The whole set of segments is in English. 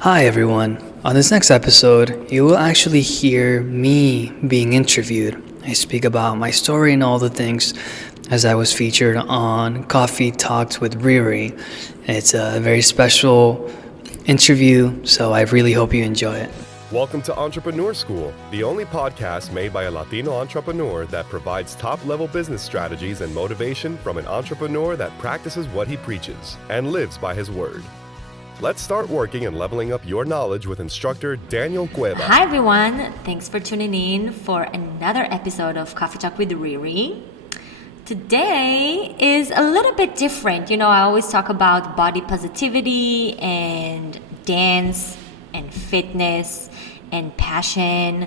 Hi everyone. On this next episode, you will actually hear me being interviewed. I speak about my story and all the things as I was featured on Coffee Talks with Riri. It's a very special interview, so I really hope you enjoy it. Welcome to Entrepreneur School, the only podcast made by a Latino entrepreneur that provides top-level business strategies and motivation from an entrepreneur that practices what he preaches and lives by his word. Let's start working and leveling up your knowledge with instructor Daniel Cueva. Hi everyone, thanks for tuning in for another episode of Coffee Talk with Riri. Today is a little bit different. You know, I always talk about body positivity and dance and fitness and passion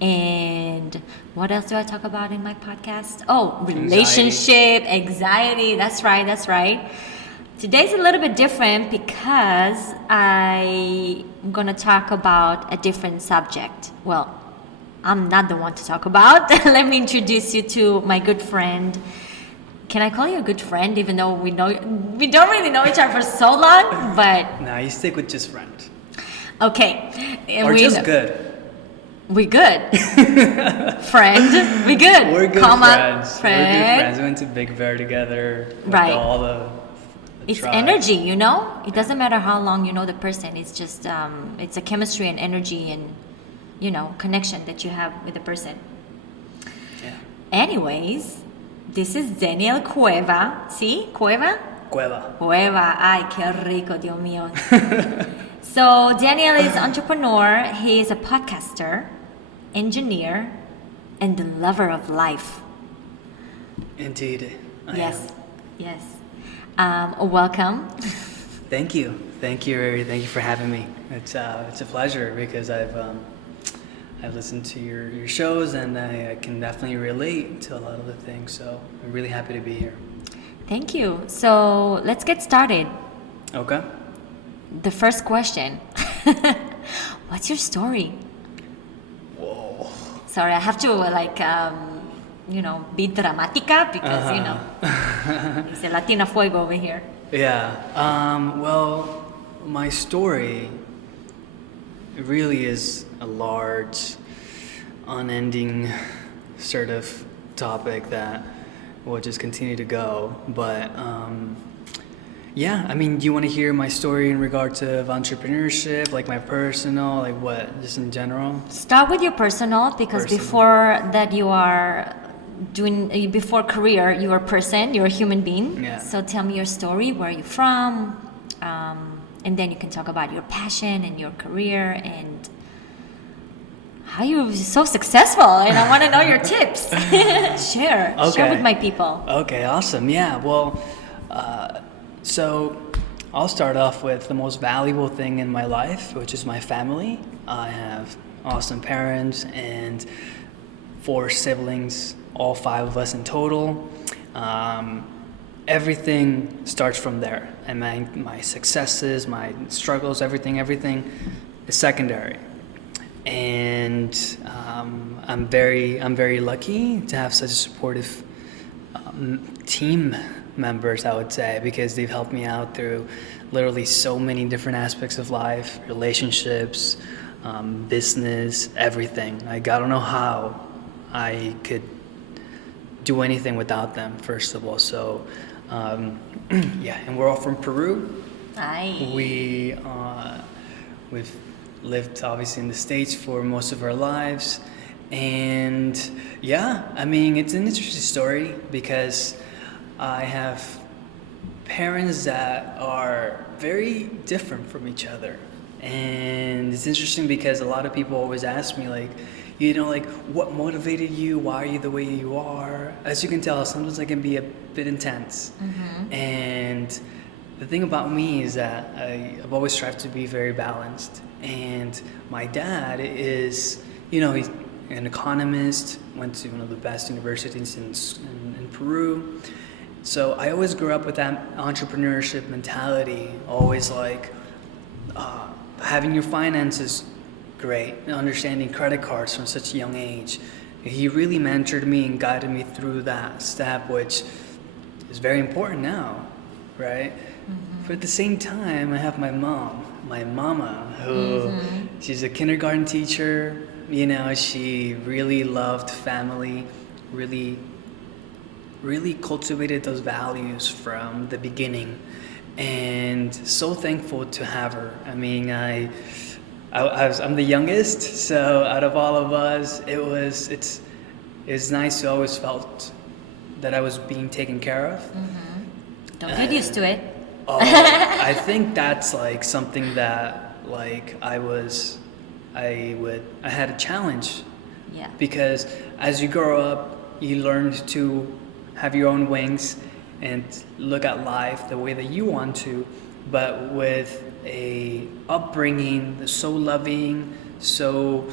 and what else do I talk about in my podcast? Oh, relationship, anxiety. That's right. Today's a little bit different because I'm going to talk about a different subject. Well, I'm not the one to talk about. Let me introduce you to my good friend. Can I call you a good friend even though we don't really know each other for so long? But Nah, you stick with just friend. okay. Or just good. We good. Friend. We good. We're good friends. friends. We're good friends. We went to Big Bear together. Right. All the It's tribe. energy, you know? It doesn't matter how long you know the person. It's just, it's a chemistry and energy and, you know, connection that you have with the person. Yeah. Anyways, this is Daniel Cueva. ¿Sí? ¿Cueva? Cueva. Cueva. Ay, qué rico, Dios mío. So, Daniel is entrepreneur. He is a podcaster, engineer, and the lover of life. Indeed. I Yes. am. Yes. Welcome. Thank you, Riri. Thank you for having me. It's a pleasure because I've listened to your shows and I can definitely relate to a lot of the things. So I'm really happy to be here. Thank you. So let's get started. Okay. The first question. What's your story? Whoa. Sorry, I have to be dramatica because, it's a Latina fuego over here. Yeah. Well, my story really is a large, unending sort of topic that will just continue to go. But yeah, I mean, do you want to hear my story in regards of entrepreneurship, like my personal, like what, just in general? Start with your personal because before that before career, you're a person, you're a human being. Yeah. So tell me your story, where are you from? And then you can talk about your passion and your career and how you're so successful. And I want to know your tips. Share with my people. Okay, awesome. Yeah, well, so I'll start off with the most valuable thing in my life, which is my family. I have awesome parents and 4 siblings, all 5 of us in total. Everything starts from there, and my successes, my struggles, everything is secondary. And I'm very lucky to have such supportive team members, I would say, because they've helped me out through literally so many different aspects of life, relationships, business, everything. I don't know how I could do anything without them, first of all. So, yeah, and we're all from Peru. Aye. We've lived obviously in the States for most of our lives. And yeah, I mean, it's an interesting story because I have parents that are very different from each other. And it's interesting because a lot of people always ask me, like, what motivated you? Why are you the way you are? As you can tell, sometimes I can be a bit intense. Mm-hmm. And the thing about me is that I've always strived to be very balanced. And my dad is, he's an economist, went to one of the best universities in Peru. So I always grew up with that entrepreneurship mentality, always like having your finances great, understanding credit cards from such a young age. He really mentored me and guided me through that step, which is very important now, right? Mm-hmm. But at the same time, I have my mom my mama, who she's a kindergarten teacher. You know, she really loved family, really, really cultivated those values from the beginning, and so thankful to have her. I mean, I'm the youngest, so out of all of us, it's nice to always felt that I was being taken care of. Don't get used to it. Oh, I think that's like something that like I had a challenge Yeah. because as you grow up, you learn to have your own wings and look at life the way that you want to, but with a upbringing that's so loving, so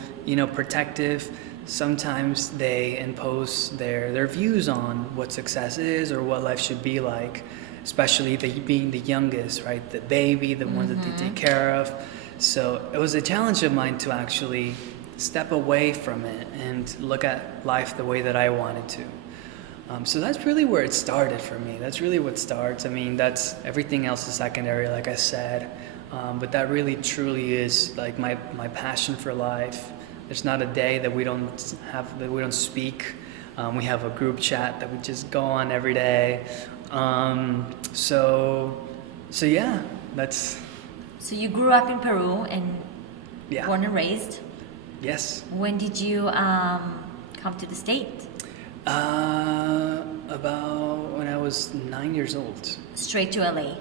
protective, sometimes they impose their views on what success is or what life should be like, especially being the youngest, right? The baby, the one that they take care of. So it was a challenge of mine to actually step away from it and look at life the way that I wanted to. So that's really where it started for me. That's really what starts. I mean, that's everything else is secondary, like I said. But that really truly is like my passion for life. There's not a day that we don't speak. We have a group chat that we just go on every day. So yeah, that's. So you grew up in Peru and Yeah. born and raised. Yes. When did you come to the States? About when I was 9 years old. Straight to LA.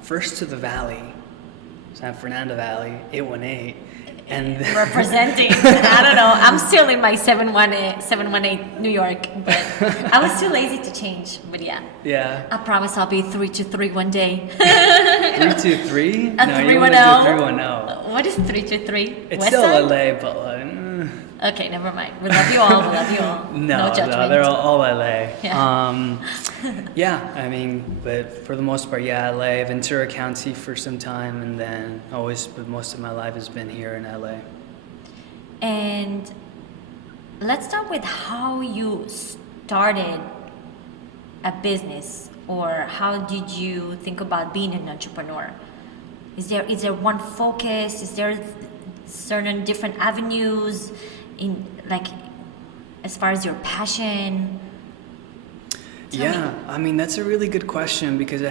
First to the Valley, San Fernando Valley, 818, and Representing. I don't know. I'm still in my 718 New York, but I was too lazy to change. But yeah. yeah, I promise I'll be 323 one day. 323. A No, 310. you want to do 310. What is 323? It's West still side? LA, but like, Okay, never mind. We love you all. We love you all. no, judgment. they're all LA. Yeah. Yeah, I mean, but for the most part, yeah, LA, Ventura County for some time, and then but most of my life has been here in LA. And let's start with how you started a business, or how did you think about being an entrepreneur? Is there one focus? Is there certain different avenues in, like, as far as your passion? Tell me. I mean, that's a really good question because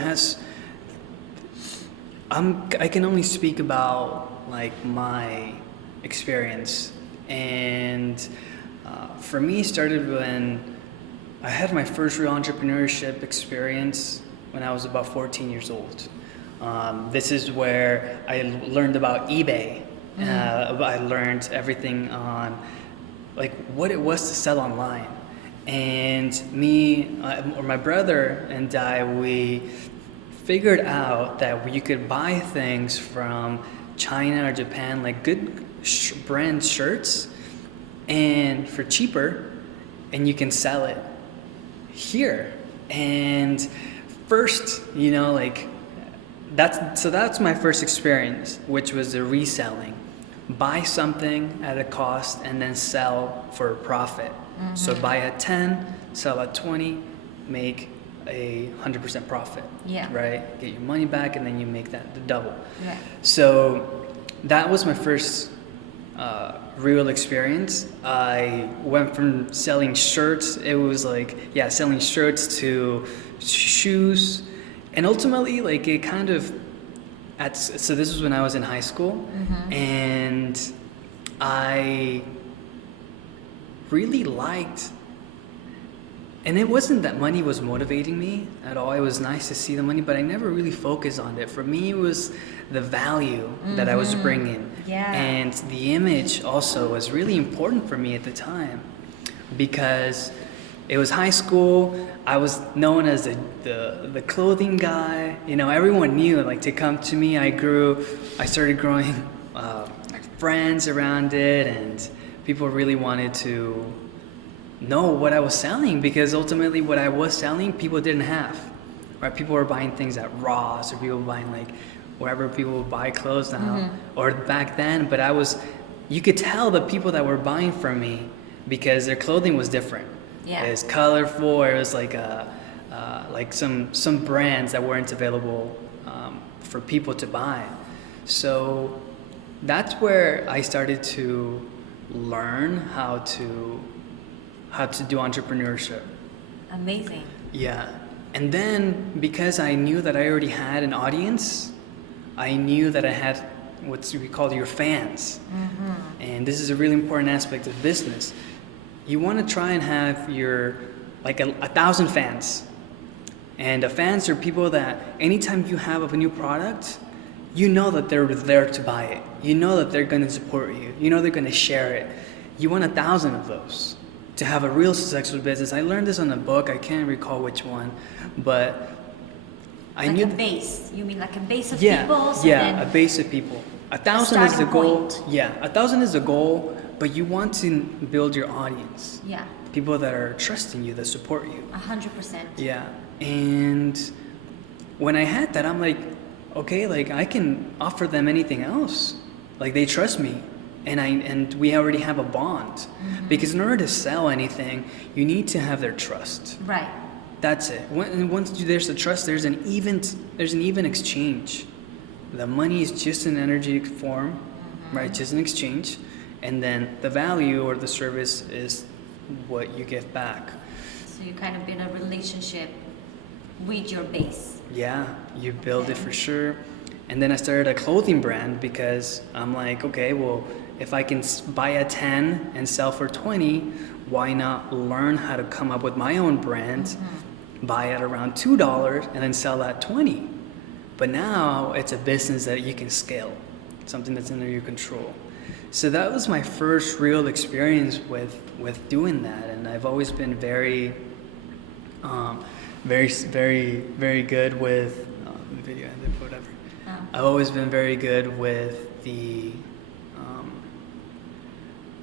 I can only speak about like my experience, and for me, it started when I had my first real entrepreneurship experience when I was about 14 years old. This is where I learned about eBay. I learned everything on like what it was to sell online. And my brother and I, we figured out that you could buy things from China or Japan, like good brand shirts, and for cheaper, and you can sell it here. And first, like that's my first experience, which was the reselling. Buy something at a cost and then sell for a profit. So buy at 10, sell at 20, make a 100% profit. Yeah. Right? Get your money back and then you make that the double. Yeah. So that was my first real experience. I went from selling shirts, it was like, selling shirts to shoes. And ultimately, like it kind of, so this was when I was in high school, and I really liked, and it wasn't that money was motivating me at all. It was nice to see the money, but I never really focused on it. For me, it was the value that I was bringing. Yeah. And the image also was really important for me at the time because it was high school. I was known as the clothing guy. Everyone knew like to come to me. I started growing friends around it, and people really wanted to know what I was selling because ultimately what I was selling people didn't have. Right? People were buying things at Ross, or people were buying like wherever people would buy clothes now, or back then. But you could tell the people that were buying from me because their clothing was different. Yeah. It was colorful. It was like some brands that weren't available for people to buy. So that's where I started to learn how to do entrepreneurship. Amazing. Yeah. And then because I knew that I already had an audience, I knew that I had what we call your fans. And this is a really important aspect of business. You want to try and have your like 1,000 fans. And the fans are people that anytime you have a new product, you know that they're there to buy it. You know that they're going to support you. You know they're going to share it. You want 1,000 of those to have a real successful business. I learned this on a book. I can't recall which one, but I Like knew a base. You mean like a base of yeah, people? So yeah, then a base of people. 1,000 is the starting goal. point. Yeah, 1,000 is the goal, but you want to build your audience. yeah, People that are trusting you, that support you. 100%. Yeah, and when I had that, I'm like, okay, like I can offer them anything else. Like they trust me, and we already have a bond. Because in order to sell anything, you need to have their trust. Right. That's it. Once there's the trust, there's an even exchange. The money is just an energy form, right? Just an exchange, and then the value or the service is what you give back. So you kind of build a relationship with your base. Yeah, you build it Okay. for sure. And then I started a clothing brand because I'm like, okay, well, if I can buy a 10 and sell for 20, why not learn how to come up with my own brand, buy it around $2 and then sell at 20? But now it's a business that you can scale, something that's under your control. So that was my first real experience with doing that, and I've always been very, very good with video and whatever. Oh. I've always been very good with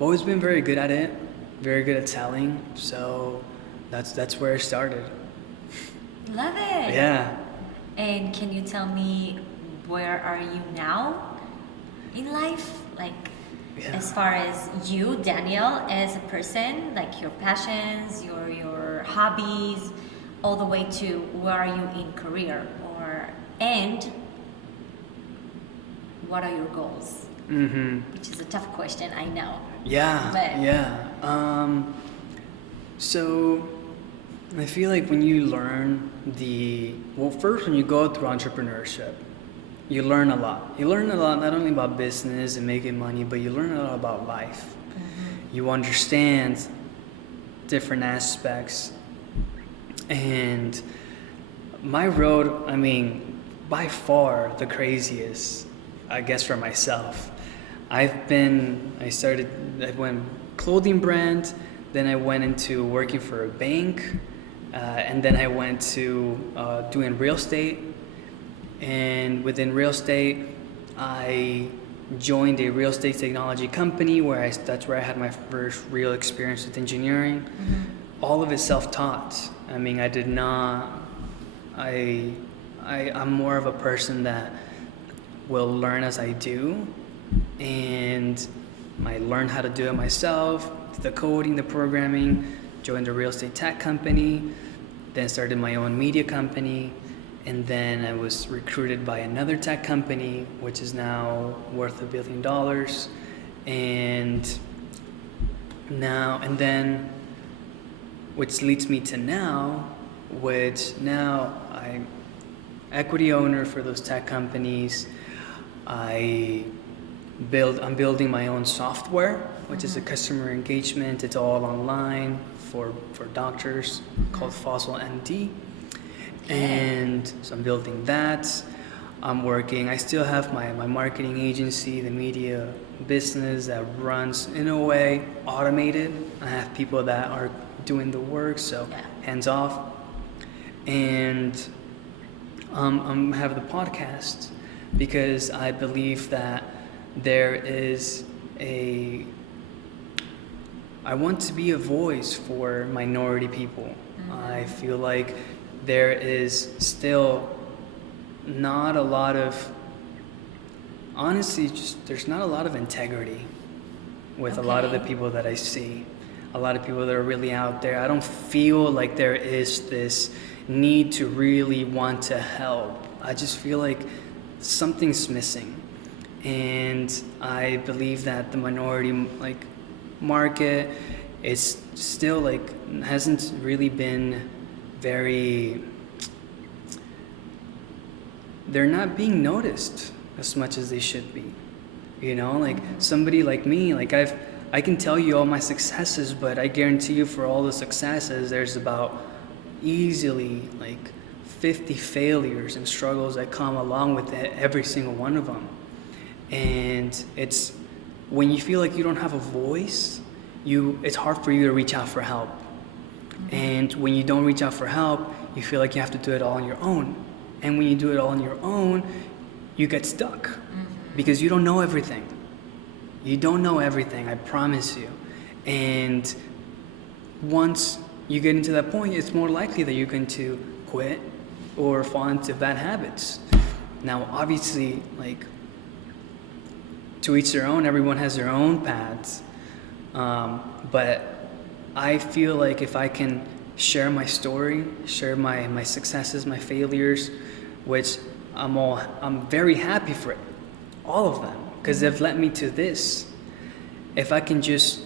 always been very good at it, very good at selling. So that's where it started. Love it. Yeah. And can you tell me where are you now in life? Like Yeah. as far as you, Daniel, as a person, like your passions, your hobbies, all the way to where are you in career and what are your goals? Which is a tough question, I know. Yeah, But- yeah. So I feel like when you learn first when you go through entrepreneurship, you learn a lot. You learn a lot not only about business and making money, but you learn a lot about life. You understand different aspects. And my road, I mean, by far the craziest, I guess, for myself. I went clothing brand, then I went into working for a bank, and then I went to doing real estate. And within real estate, I joined a real estate technology company that's where I had my first real experience with engineering. All of it self-taught. I mean, I did not. I'm more of a person that will learn as I do, and I learned how to do it myself, the coding, the programming, joined a real estate tech company, then started my own media company, and then I was recruited by another tech company, which is now worth $1 billion, and then which leads me to now, which now I'm equity owner for those tech companies. I'm building my own software, which is a customer engagement. It's all online for doctors, called Fossil MD. And so I'm building that. I still have my marketing agency, the media business that runs in a way automated. I have people that are doing the work, so hands off. And I have the podcast because I believe that I want to be a voice for minority people. I feel like there is still not a lot of, honestly, there's not a lot of integrity with a lot of the people that I see. A lot of people that are really out there. I don't feel like there is this need to really want to help. I just feel like something's missing. and I believe that the minority like market is still like hasn't really been very. They're not being noticed as much as they should be. You know, like somebody like me, like I can tell you all my successes, but I guarantee you for all the successes, there's about easily like 50 failures and struggles that come along with it, every single one of them. And it's when you feel like you don't have a voice, it's hard for you to reach out for help. And when you don't reach out for help, you feel like you have to do it all on your own. And when you do it all on your own, you get stuck because you don't know everything. You don't know everything, I promise you. And once you get into that point, it's more likely that you're going to quit or fall into bad habits. Now, obviously, like, to each their own, everyone has their own paths. But I feel like if I can share my story, share my successes, my failures, which I'm very happy for all of them, because they've led me to this. If I can just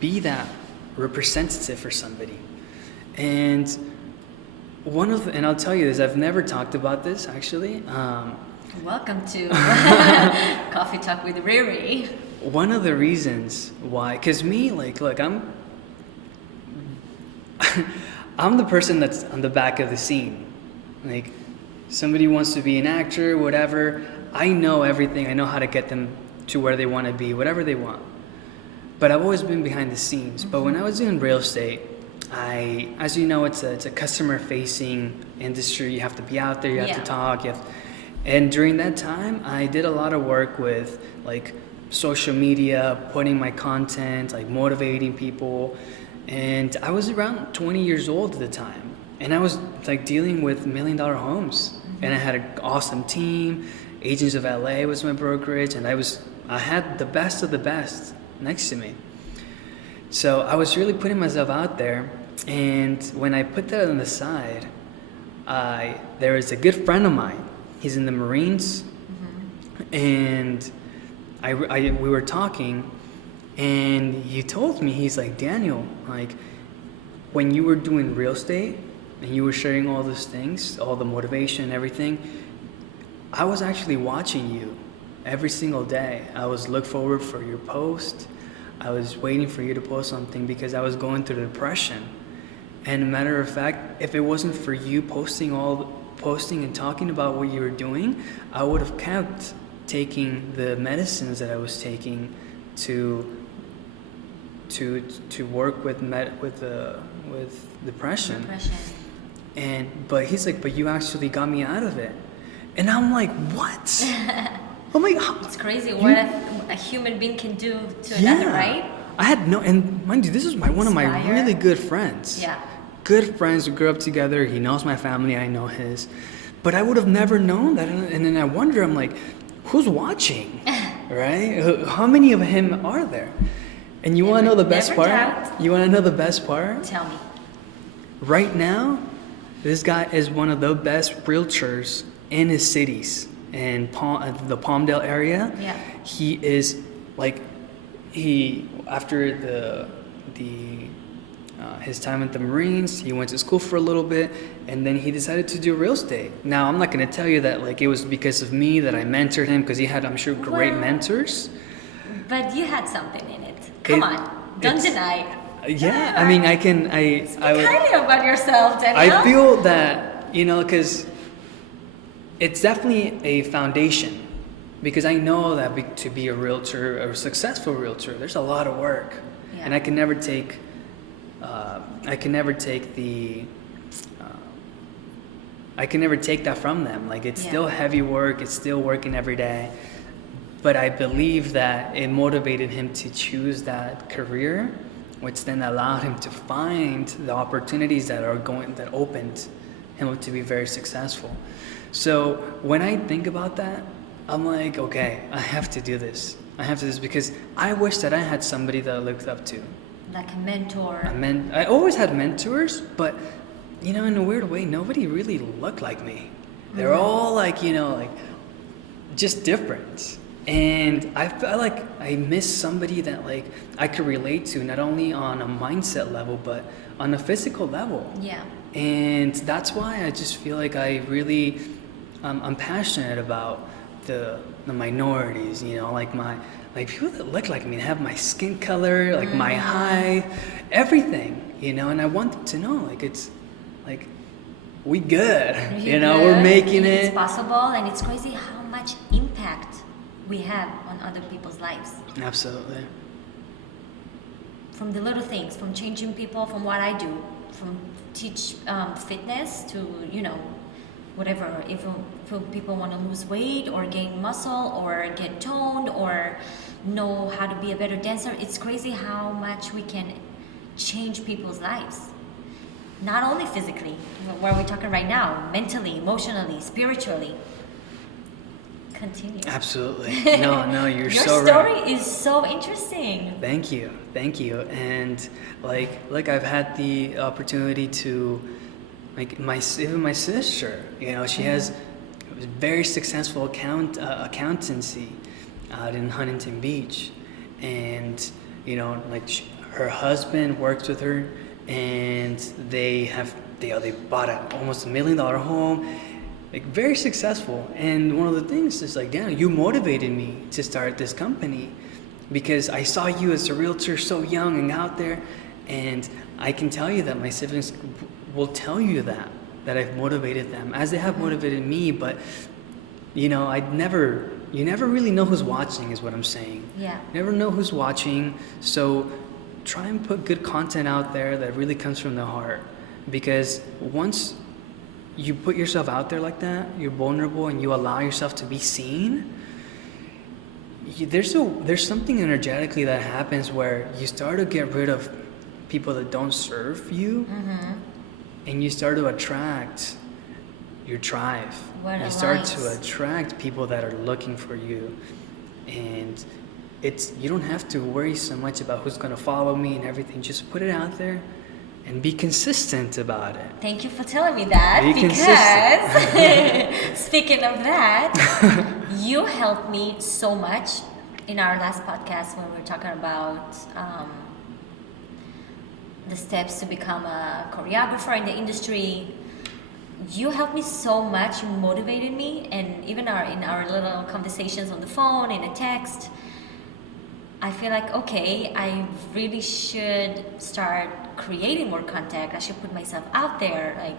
be that representative for somebody. And and I'll tell you this, I've never talked about this actually. Welcome to Coffee Talk with Riri. One of the reasons why, because me, like, look, I'm the person that's on the back of the scene. Like, somebody wants to be an actor, whatever. I know everything. I know how to get them to where they want to be, whatever they want. But I've always been behind the scenes. But when I was doing real estate, as you know, it's a customer-facing industry. You have to be out there. You have to talk. And during that time, I did a lot of work with like social media, putting my content, like motivating people. And I was around 20 years old at the time. And I was like dealing with $1 million homes. And I had an awesome team. Agents of LA was my brokerage. And I had the best of the best next to me. So I was really putting myself out there. And when I put that on the side, there was a good friend of mine. He's in the Marines. And we were talking. And he told me, he's like, Daniel, like, when you were doing real estate and you were sharing all those things, all the motivation and everything, I was actually watching you every single day. I was look forward for your post. I was waiting for you to post something because I was going through depression. And a matter of fact, if it wasn't for you posting and talking about what you were doing, I would have kept taking the medicines that I was taking to work with depression. But he's like, but you actually got me out of it. And I'm like, what? I'm like, it's crazy what a human being can do to another, right? I had and mind you, this is one of my really good friends. Yeah. Good friends who grew up together. He knows my family, I know his. But I would have never known that. And then I wonder, I'm like, who's watching, right? How many of him are there? And you want to know the best part? You want to know the best part? Tell me. Right now, this guy is one of the best realtors in his cities. In the Palmdale area. Yeah. He is like, after his time at the Marines, he went to school for a little bit, and then he decided to do real estate. Now, I'm not going to tell you that like it was because of me that I mentored him, because he had, I'm sure, great mentors. But you had something in it. Come on, don't deny. Yeah, I mean, Speak highly about yourself, Daniel. I feel that, because it's definitely a foundation, because I know that to be a realtor, a successful realtor, there's a lot of work, and I can never take that from them. Like, it's still heavy work, it's still working every day, but I believe that it motivated him to choose that career, which then allowed him to find the opportunities that opened him up to be very successful. So when I think about that, I'm like, okay, I have to do this. Because I wish that I had somebody that I looked up to. Like a mentor. I always had mentors, but, in a weird way, nobody really looked like me. They're all like, like just different. And I felt like I missed somebody that like I could relate to, not only on a mindset level, but on a physical level. Yeah. And that's why I just feel like I really, I'm passionate about the minorities, you know, like people that look like me, have my skin color, like my height, everything, you know, and I want them to know, like, it's like, we good, you know, we're making it. It's possible, and it's crazy how much impact we have on other people's lives. Absolutely. From the little things, from changing people, from what I do, from teach fitness to, you know, whatever. If people want to lose weight or gain muscle or get toned or know how to be a better dancer, it's crazy how much we can change people's lives. Not only physically, where we're talking right now, mentally, emotionally, spiritually. Continue. Absolutely. No, you're Your so right. Your story is so interesting. Thank you. And like I've had the opportunity to, like even my sister, you know, she has a very successful accountancy out in Huntington Beach, and you know, like her husband works with her, and they bought almost $1 million home. Like very successful. And one of the things is like, damn, you motivated me to start this company because I saw you as a realtor so young and out there, and I can tell you that my siblings will tell you that I've motivated them as they have motivated me. But you know, you never really know who's watching is what I'm saying. Yeah. Never know who's watching. So try and put good content out there that really comes from the heart, because once you put yourself out there like that, you're vulnerable and you allow yourself to be seen, there's something energetically that happens where you start to get rid of people that don't serve you, and you start to attract your tribe. You start to attract people that are looking for you, and you don't have to worry so much about who's going to follow me and everything. Just put it out there and be consistent about it. Thank you for telling me that, because speaking of that, you helped me so much in our last podcast when we were talking about the steps to become a choreographer in the industry. You helped me so much, you motivated me, and even in our little conversations on the phone, in a text, I feel like, okay, I really should start creating more content. I should put myself out there. Like,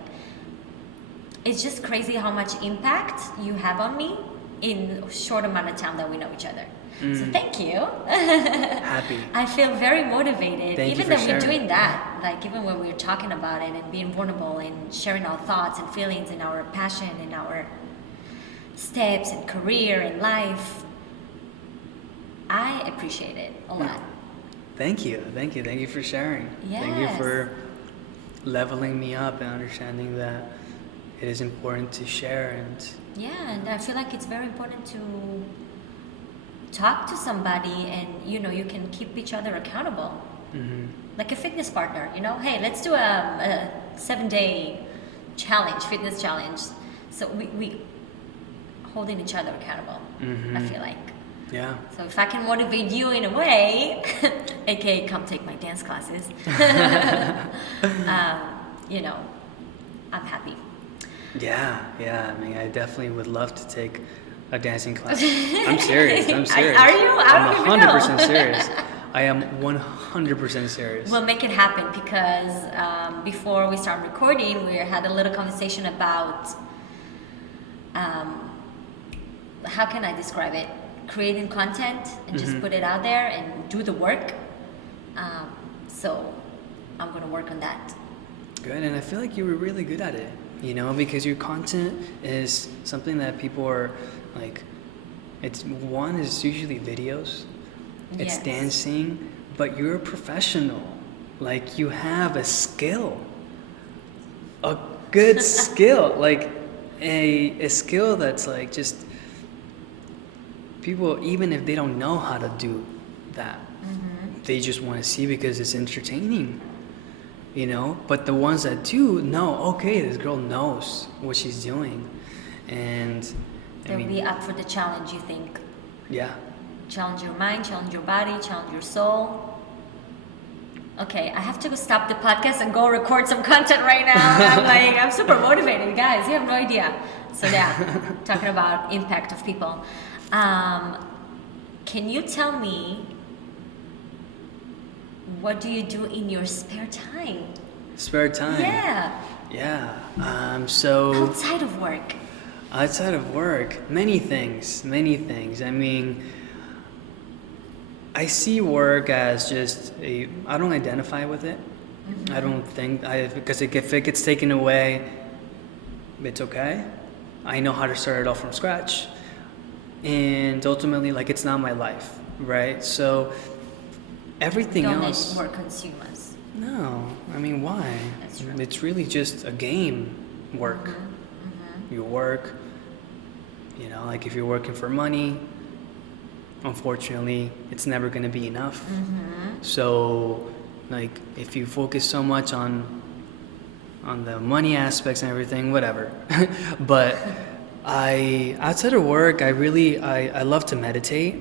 it's just crazy how much impact you have on me in a short amount of time that we know each other. So thank you. Happy. I feel very motivated. Thank even you for that sharing. we're doing that, like even when we're talking about it and being vulnerable and sharing our thoughts and feelings and our passion and our steps and career and life, I appreciate it a lot. Thank you for sharing. Thank you Yes. for leveling me up and understanding that it is important to share. And Yeah, and I feel like it's very important to talk to somebody, and you know, you can keep each other accountable. Like a fitness partner, you know, hey, let's do a 7-day challenge, fitness challenge. So we holding each other accountable. I feel like. yeah, So if I can motivate you in a way, aka come take my dance classes, you know, I'm happy. yeah. I mean, I definitely would love to take a dancing class. I'm serious. Are you? I don't I'm even know. 100% serious. I am 100% serious. We'll make it happen, because before we start recording, we had a little conversation about how can I describe it? Creating content and just put it out there and do the work. So I'm going to work on that. Good, and I feel like you were really good at it, you know, because your content is something that people are like, it's usually videos, it's Yes. dancing, but you're a professional. Like, you have a skill, a good skill, like a skill that's like just people, even if they don't know how to do that, they just want to see because it's entertaining, you know. But the ones that do know, okay, this girl knows what she's doing, and They'll be up for the challenge, you think? Yeah. Challenge your mind, challenge your body, challenge your soul. Okay, I have to go stop the podcast and go record some content right now. I'm super motivated, guys. You have no idea. So yeah, talking about impact of people. Can you tell me, what do you do in your spare time? Spare time? Yeah. Yeah. So Outside of work. outside of work, many things. I mean, I see work as just I don't identify with it. I don't think, because if it gets taken away, it's okay. I know how to start it off from scratch. And ultimately, like, it's not my life, right? So everything Don't else. let work consume us. No, I mean, why? That's true. It's really just a game. Work. You work. You know, like if you're working for money, unfortunately, it's never going to be enough. So, like, if you focus so much on the money aspects and everything, whatever. But outside of work, I love to meditate.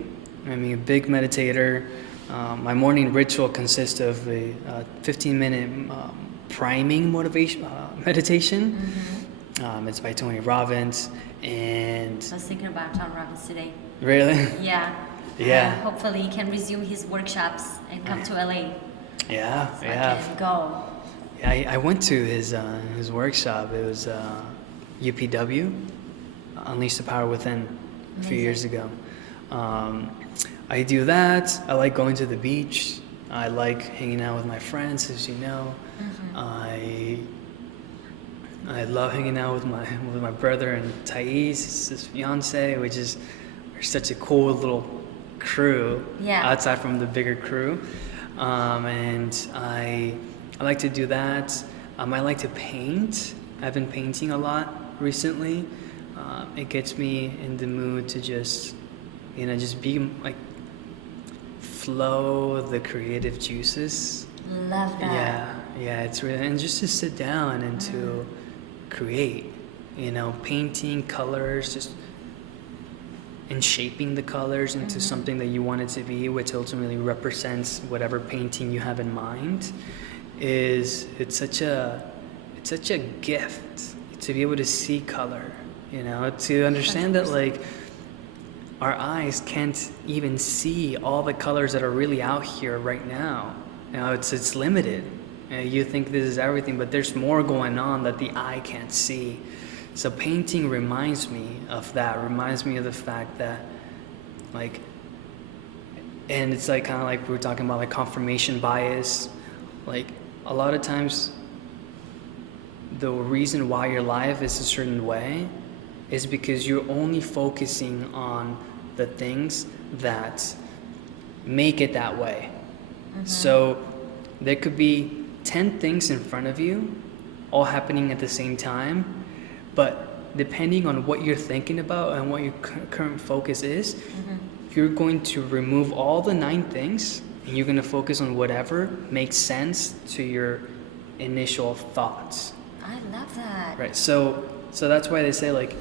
I mean, a big meditator. My morning ritual consists of a 15-minute priming meditation. It's by Tony Robbins, and I was thinking about Tom Robbins today. really, Yeah. Yeah. Hopefully he can resume his workshops and come to LA. yeah, So yeah. I can go. I went to his workshop. It was UPW, Unleash the Power Within, a few years ago. I do that. I like going to the beach. I like hanging out with my friends, as you know. I love hanging out with my brother and Thais, his fiance, which is, we're such a cool little crew. Yeah. Outside from the bigger crew, and I like to do that. I like to paint. I've been painting a lot recently. It gets me in the mood to just be like, flow the creative juices. Love that. Yeah, it's really, and just to sit down and to create, painting colors, just and shaping the colors into something that you want it to be, which ultimately represents whatever painting you have in mind. It's such a gift to be able to see color, to understand that, like, our eyes can't even see all the colors that are really out here right now. It's limited. You think this is everything, but there's more going on that the eye can't see. So painting reminds me of that, reminds me of the fact that, like, and it's like kind of like we were talking about, like, confirmation bias. Like, a lot of times the reason why your life is a certain way is because you're only focusing on the things that make it that way. So there could be 10 things in front of you all happening at the same time, but depending on what you're thinking about and what your current focus is, you're going to remove all the 9 things and you're going to focus on whatever makes sense to your initial thoughts. I love that. Right. So that's why they say, like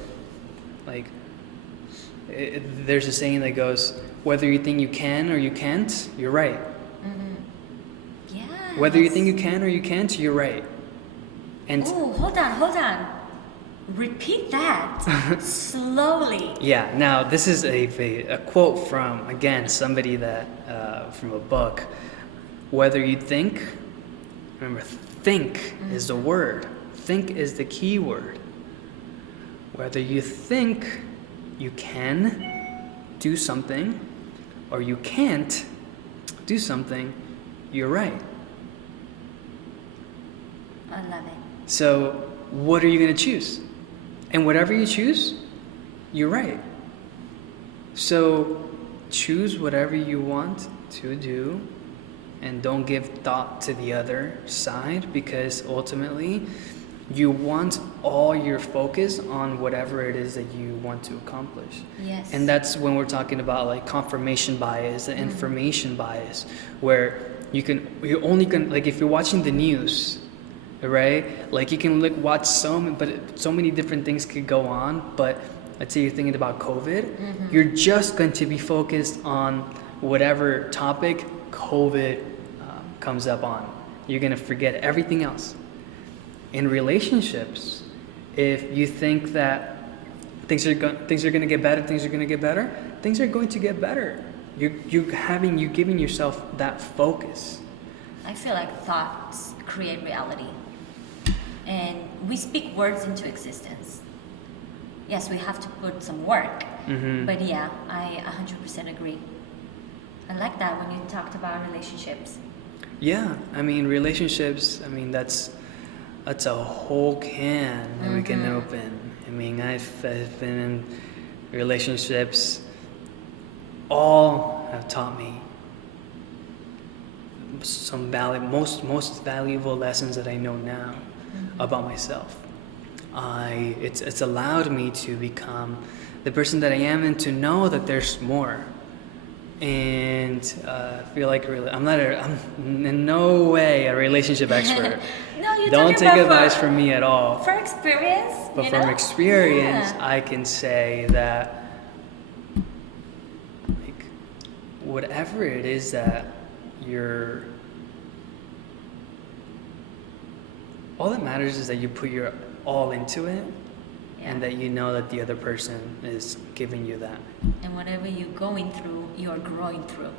there's a saying that goes, whether you think you can or you can't, you're right. Yeah. Whether you think you can or you can't, you're right. And Oh, hold on. Repeat that slowly. yeah, now this is a quote from, again, somebody that, from a book. Whether you think, remember, think is the word. Think is the key word. Whether you think you can do something or you can't do something, you're right. I love it. So what are you going to choose? And whatever you choose, you're right. So choose whatever you want to do and don't give thought to the other side, because ultimately you want all your focus on whatever it is that you want to accomplish. Yes. And that's when we're talking about, like, confirmation bias, the information bias, where you only can, like, if you're watching the news, right? Like, you can watch so many different things could go on, but let's say you're thinking about COVID, you're just going to be focused on whatever topic COVID comes up on. You're going to forget everything else. In relationships, if you think that things are going to get better, things are going to get better. You're giving yourself that focus. I feel like thoughts create reality. And we speak words into existence. Yes, we have to put some work. But yeah, I 100% agree. I like that when you talked about relationships. Yeah, I mean, relationships, I mean, that's a whole can that we can open. I mean, I've been in relationships, all have taught me some most valuable lessons that I know now about myself. It's allowed me to become the person that I am and to know that there's more. And I feel like I'm in no way a relationship expert. No, you're Don't talking take about advice from me at all. For experience, But you from know? experience, Yeah. I can say that, like, whatever it is that all that matters is that you put your all into it, and that you know that the other person is giving you that. And whatever you're going through, you're growing through.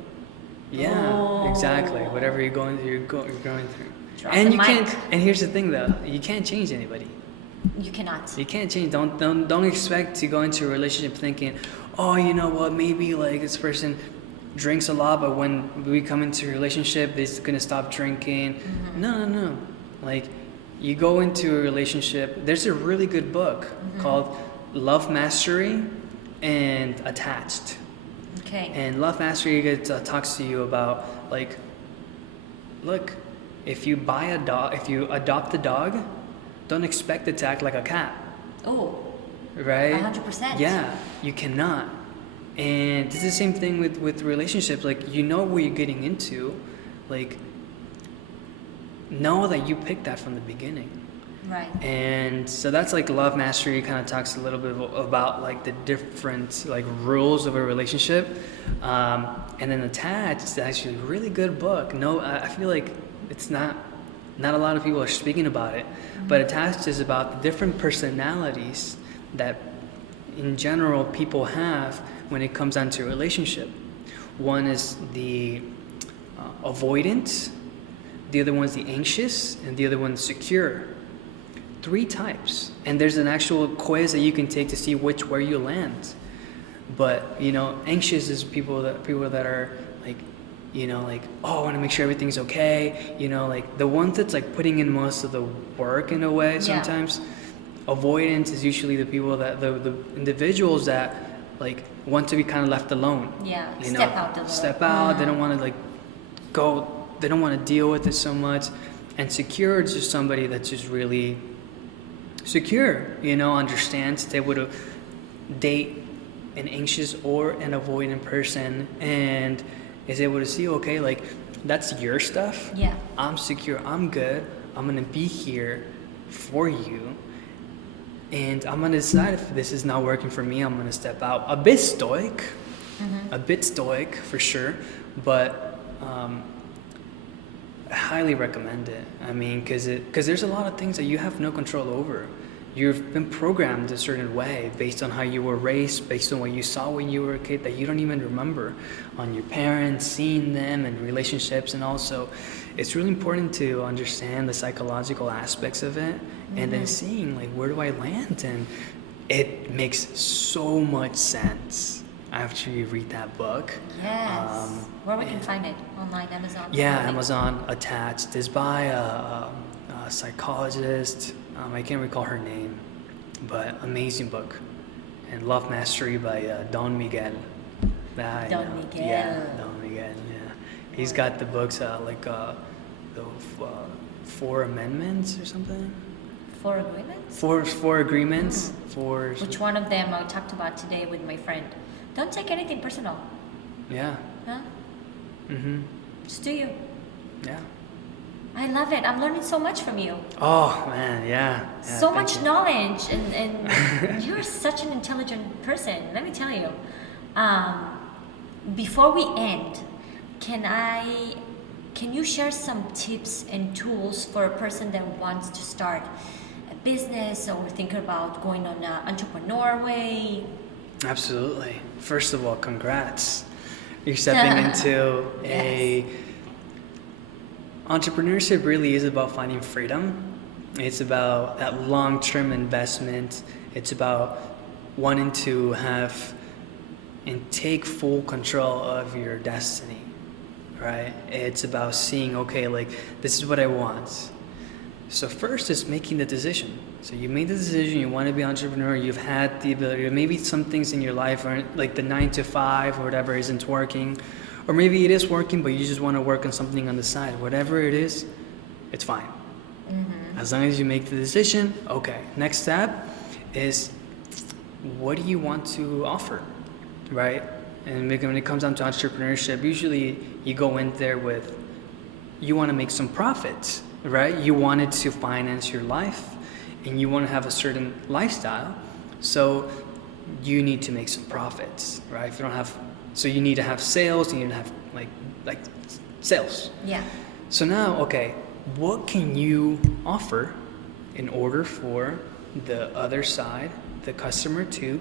Yeah, exactly. Whatever you're going through, you're going through. Drop And the you mic. can't. And here's the thing, though: you can't change anybody. You cannot. You can't change. Don't expect to go into a relationship thinking, oh, you know what? Maybe like this person drinks a lot, but when we come into a relationship, they're gonna stop drinking. No. Like, you go into a relationship. There's a really good book called Love Mastery and Attached. Okay. And Love Mastery talks to you about, like, look, if you adopt a dog, don't expect it to act like a cat, Oh, right? 100%. Yeah, you cannot. And it's the same thing with relationships. Like, you know what you're getting into. Like, know that you picked that from the beginning. right. And so that's like Love Mastery kind of talks a little bit about like the different like rules of a relationship. And then Attached is actually a really good book. No, I feel like it's not a lot of people are speaking about it, but Attached is about the different personalities that in general people have when it comes down to a relationship. One is the avoidant, the other one's the anxious, and the other one's secure. 3 types. And there's an actual quiz that you can take to see where you land. But, anxious is people that are like, oh, I want to make sure everything's okay. Like the ones that's like putting in most of the work in a way sometimes. Avoidance is usually the people that the individuals that like want to be kind of left alone. Yeah, step out a little. Step out. They don't want to like go. They don't want to deal with it so much. And secure is just somebody that's just really secure, understands, is able to date an anxious or an avoidant person and is able to see, okay, like that's your stuff. Yeah. I'm secure. I'm good. I'm going to be here for you. And I'm going to decide if this is not working for me, I'm going to step out. A bit stoic for sure, but I highly recommend it. I mean, because there's a lot of things that you have no control over. You've been programmed a certain way based on how you were raised, based on what you saw when you were a kid that you don't even remember, on your parents, seeing them and relationships. And also, it's really important to understand the psychological aspects of it and then seeing, like, where do I land? And it makes so much sense after you read that book. Yes. Where we can find it? Online, Amazon? Yeah, Probably. Amazon. Attached. It's by a psychologist. I can't recall her name, but amazing book. And Love Mastery by Don Miguel. Don Miguel. Yeah, Don Miguel. Yeah, he's got the books like the 4 Amendments or something. 4 agreements? Four agreements. Four. Which one of them I talked about today with my friend? Don't take anything personal. Yeah. Huh? Mhm. Just do you. Yeah. I love it. I'm learning so much from you. Oh man, yeah. So Thank much you. knowledge, and you're such an intelligent person. Let me tell you. Before we end, can you share some tips and tools for a person that wants to start a business or think about going on an entrepreneur way? Absolutely. First of all, congrats. You're stepping into a entrepreneurship really is about finding freedom. It's about that long-term investment. It's about wanting to have and take full control of your destiny, right? It's about seeing, okay, like this is what I want. So first is making the decision. So you made the decision, you want to be an entrepreneur, you've had the ability, or maybe some things in your life aren't like the 9 to 5 or whatever isn't working, or maybe it is working, but you just want to work on something on the side. Whatever it is, it's fine. As long as you make the decision, okay. Next step is what do you want to offer, right? And when it comes down to entrepreneurship, usually you go in there with, you want to make some profits, right? You wanted to finance your life and you want to have a certain lifestyle. So you need to make some profits, right? If you don't have, so you need to have sales, you need to have like sales. Yeah. So now, okay, what can you offer in order for the other side, the customer, to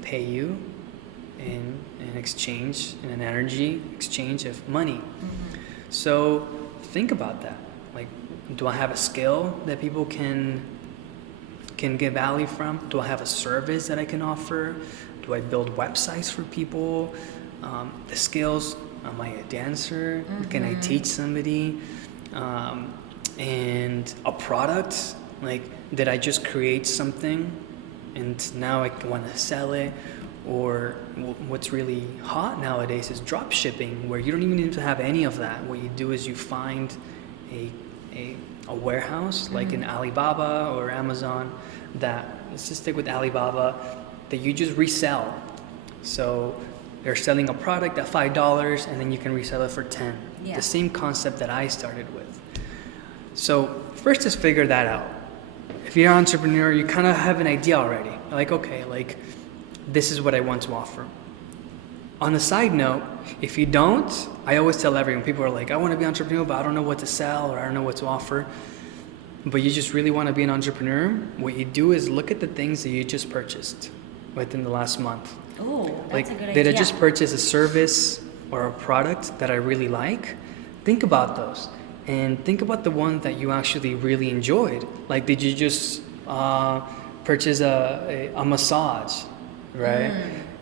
pay you in an exchange, in an energy exchange of money? So think about that. Like, do I have a skill that people can get value from? Do I have a service that I can offer? Do I build websites for people? The skills, am I a dancer? Can I teach somebody? And a product, like, did I just create something and now I want to sell it? Or what's really hot nowadays is drop shipping, where you don't even need to have any of that. What you do is you find a warehouse like in Alibaba or Amazon that, let's just stick with Alibaba, that you just resell. So they're selling a product at $5 and then you can resell it for 10. Yeah. The same concept that I started with. So first is figure that out. If you're an entrepreneur, you kind of have an idea already. Like, okay, like this is what I want to offer. On a side note, if you don't, I always tell everyone, people are like, I want to be an entrepreneur, but I don't know what to sell or I don't know what to offer. But you just really want to be an entrepreneur, what you do is look at the things that you just purchased within the last month. Oh, that's Like, a good did idea. I just purchase a service or a product that I really like? Think about those. And think about the one that you actually really enjoyed. Like, did you just purchase a massage, right?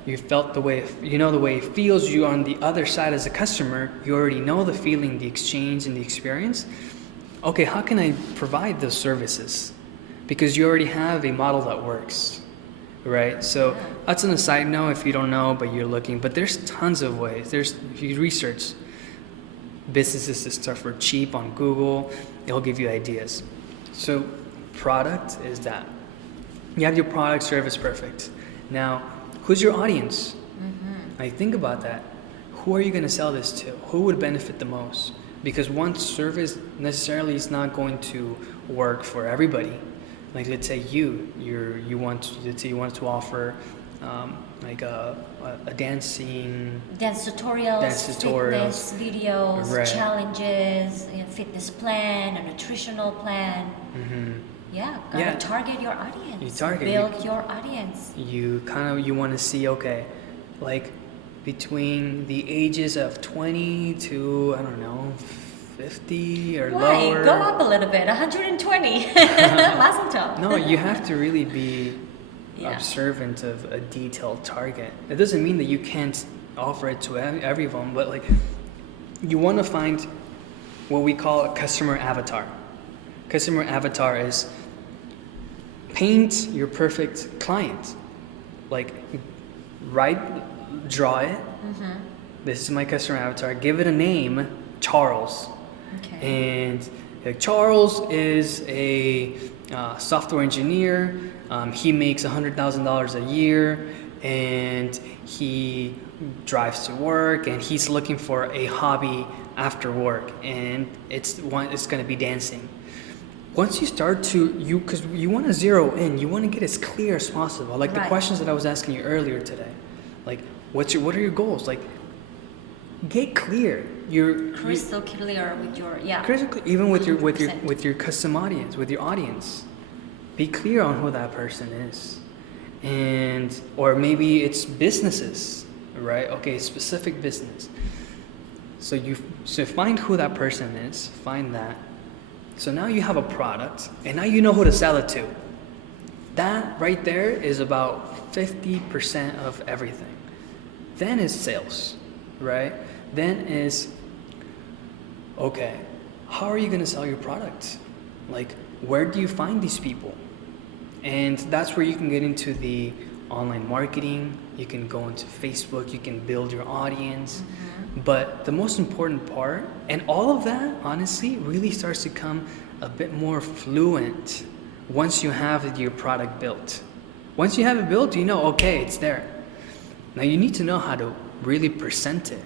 You felt the way, you know the way it feels. You on the other side as a customer, you already know the feeling, the exchange, and the experience. Okay, how can I provide those services? Because you already have a model that works, right? So that's on a side note if you don't know, but you're looking. But there's tons of ways. If you research businesses that start for cheap on Google, it'll give you ideas. So product is that. You have your product, service, perfect. Now, who's your audience? Like, think about that. Who are you going to sell this to? Who would benefit the most? Because one service necessarily is not going to work for everybody. Like, let's say you want to offer like a dancing Dance tutorials, fitness videos, Right. challenges, fitness plan, a nutritional plan. Yeah, gotta Yeah. target your audience. You Build your audience. You want to see, okay, like between the ages of 20 to, I don't know, 50 or Why? lower. Go up a little bit, 120. Mazel tov. No, you have to really be Yeah. observant of a detailed target. It doesn't mean that you can't offer it to everyone, but like, you want to find what we call a customer avatar. Customer avatar is paint your perfect client. Like, draw it. This is my customer avatar. Give it a name, Charles. Okay. And Charles is a software engineer. He makes $100,000 a year. and he drives to work and he's looking for a hobby after work, and it's going to be dancing. Once you start to, because you want to zero in, you want to get as clear as possible. Like the questions that I was asking you earlier today, like what are your goals? Like get clear. You're crystal clear with your crystal clear, even with your custom audience, with your audience. Be clear on who that person is, and or maybe it's businesses, right? Okay, specific business. So find who that person is. Find that. So now you have a product, and now you know who to sell it to. That right there is about 50% of everything. Then is sales, right? Then is, okay, how are you going to sell your product? Like, where do you find these people? And that's where you can get into the online marketing. You can go into Facebook, you can build your audience. But the most important part, and all of that, honestly, really starts to come a bit more fluent once you have your product built. Once you have it built, you know, okay, it's there. Now you need to know how to really present it.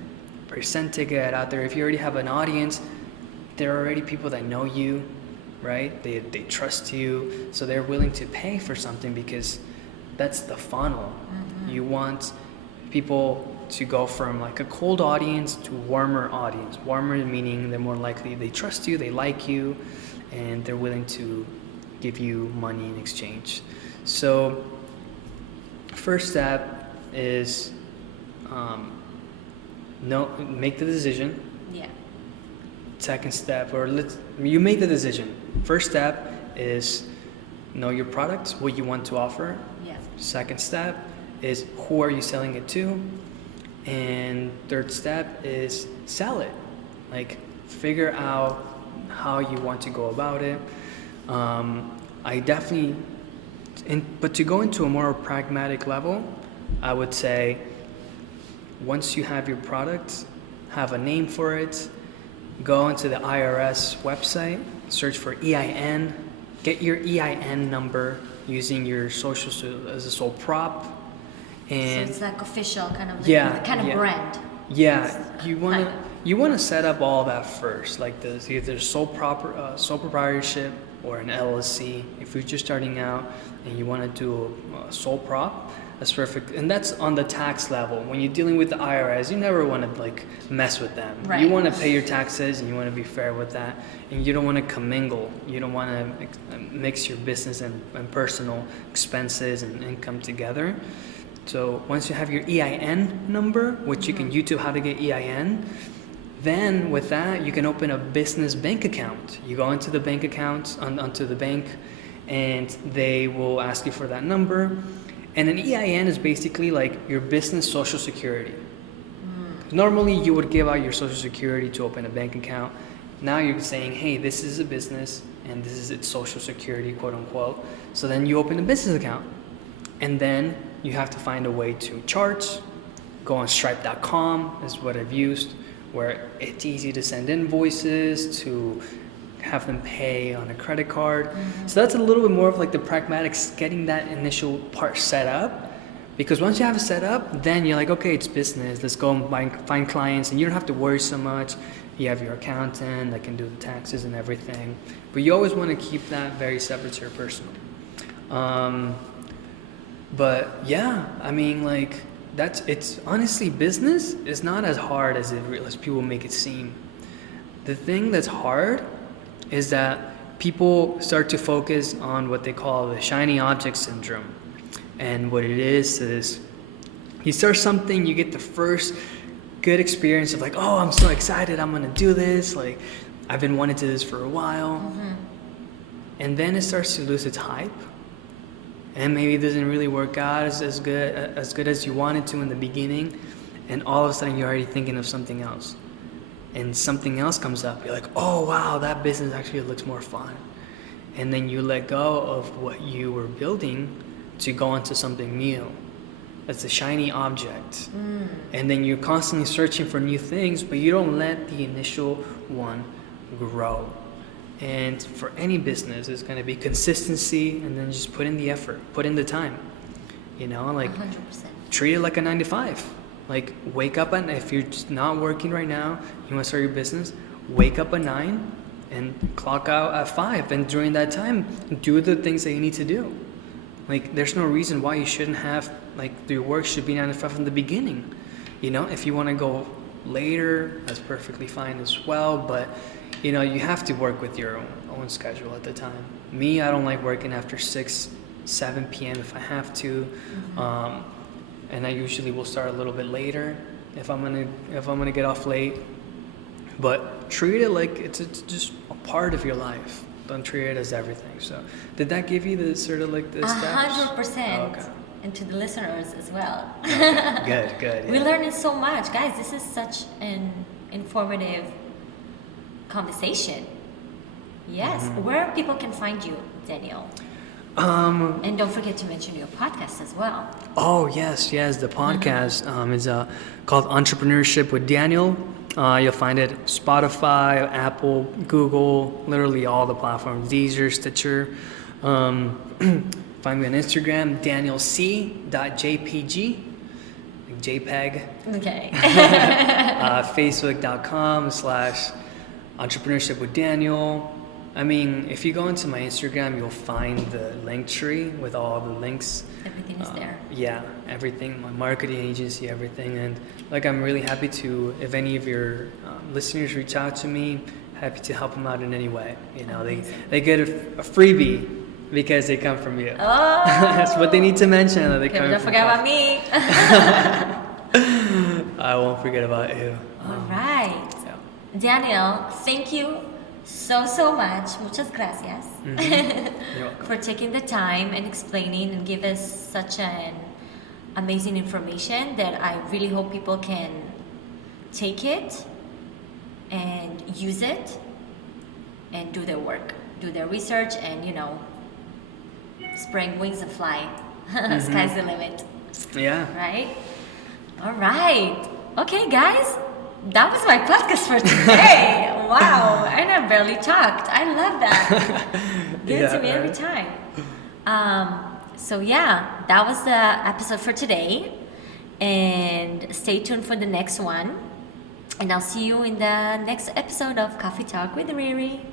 Present it, get it out there. If you already have an audience, there are already people that know you, right? They trust you, so they're willing to pay for something because that's the funnel. You want people to go from like a cold audience to warmer audience. Warmer meaning they're more likely, they trust you, they like you, and they're willing to give you money in exchange. So first step is make the decision. Yeah. Second step, you made the decision. First step is know your product, what you want to offer. Yeah. Second step is who are you selling it to? And third step is sell it. Like figure out how you want to go about it. But to go into a more pragmatic level, I would say once you have your product, have a name for it, go into the IRS website, search for EIN, get your EIN number using your social as a sole prop. And so it's like official kind of brand. Yeah, you want to set up all that first, like there's either sole proprietorship or an LLC. If you're just starting out and you want to do a sole prop, that's perfect. And that's on the tax level. When you're dealing with the IRS, you never want to like mess with them. Right. You want to pay your taxes and you want to be fair with that. And you don't want to commingle. You don't want to mix your business and personal expenses and income together. So once you have your EIN number, which you can YouTube how to get EIN, then with that you can open a business bank account. You go into the bank account, onto the bank, and they will ask you for that number. And an EIN is basically like your business social security. Normally you would give out your social security to open a bank account. Now you're saying, hey, this is a business and this is its social security, quote unquote. So then you open a business account. And then you have to find a way to charge. Go on Stripe.com is what I've used, where it's easy to send invoices, to have them pay on a credit card. So that's a little bit more of like the pragmatics, getting that initial part set up. Because once you have it set up, then you're like, okay, it's business. Let's go and find clients, and you don't have to worry so much. You have your accountant that can do the taxes and everything. But you always want to keep that very separate to your personal. But yeah, I mean, like it's honestly, business is not as hard as people make it seem. The thing that's hard is that people start to focus on what they call the shiny object syndrome. And what it is you start something, you get the first good experience of like, oh, I'm so excited, I'm gonna do this, like I've been wanting to do this for a while. And then it starts to lose its hype. And maybe it doesn't really work out as good as you wanted to in the beginning, and all of a sudden you're already thinking of something else, and something else comes up. You're like, oh wow, that business actually looks more fun, and then you let go of what you were building to go into something new. That's a shiny object, and then you're constantly searching for new things, but you don't let the initial one grow. And for any business, it's going to be consistency, and then just put in the effort, put in the time, like 100%. treat it like a 9 to 5. Like wake up if you're just not working right now, you want to start your business, wake up at 9 and clock out at 5. And during that time, do the things that you need to do. Like there's no reason why you shouldn't have, like your work should be 9 to 5 from the beginning. You know, if you want to go later, that's perfectly fine as well. But, you know, you have to work with your own schedule at the time. Me, I don't like working after 6, 7 p.m. if I have to. And I usually will start a little bit later if I'm gonna get off late. But treat it like it's just a part of your life. Don't treat it as everything. So, did that give you the sort of like the steps? 100%. Oh, okay. And to the listeners as well. Okay. Good. Yeah. We learned so much, guys. This is such an informative conversation. Yes. Where people can find you, Daniel? And don't forget to mention your podcast as well. Oh yes, the podcast is called Entrepreneurship with Daniel. You'll find it Spotify, Apple, Google, literally all the platforms, Deezer, Stitcher. Find me on Instagram, danielc.jpg, like JPEG. Okay. Facebook.com/entrepreneurship with Daniel. I mean, if you go into my Instagram, you'll find the link tree with all the links. Everything is there. Yeah, everything, my marketing agency, everything. And like, I'm really happy to, if any of your listeners reach out to me, happy to help them out in any way. You know, they get a freebie because they come from you. Oh. That's what they need to mention. That they Okay, come don't from forget about me. I won't forget about you. All right. Yeah. Daniel, thank you so much. Muchas gracias. You're welcome. For taking the time and explaining and give us such an amazing information that I really hope people can take it and use it and do their work, do their research, and spread wings and fly. Sky's the limit. Yeah. Right? All right. Okay, guys. That was my podcast for today. Wow. And I barely talked. I love that. Give it to me every time. So yeah, that was the episode for today. And stay tuned for the next one. And I'll see you in the next episode of Coffee Talk with Riri.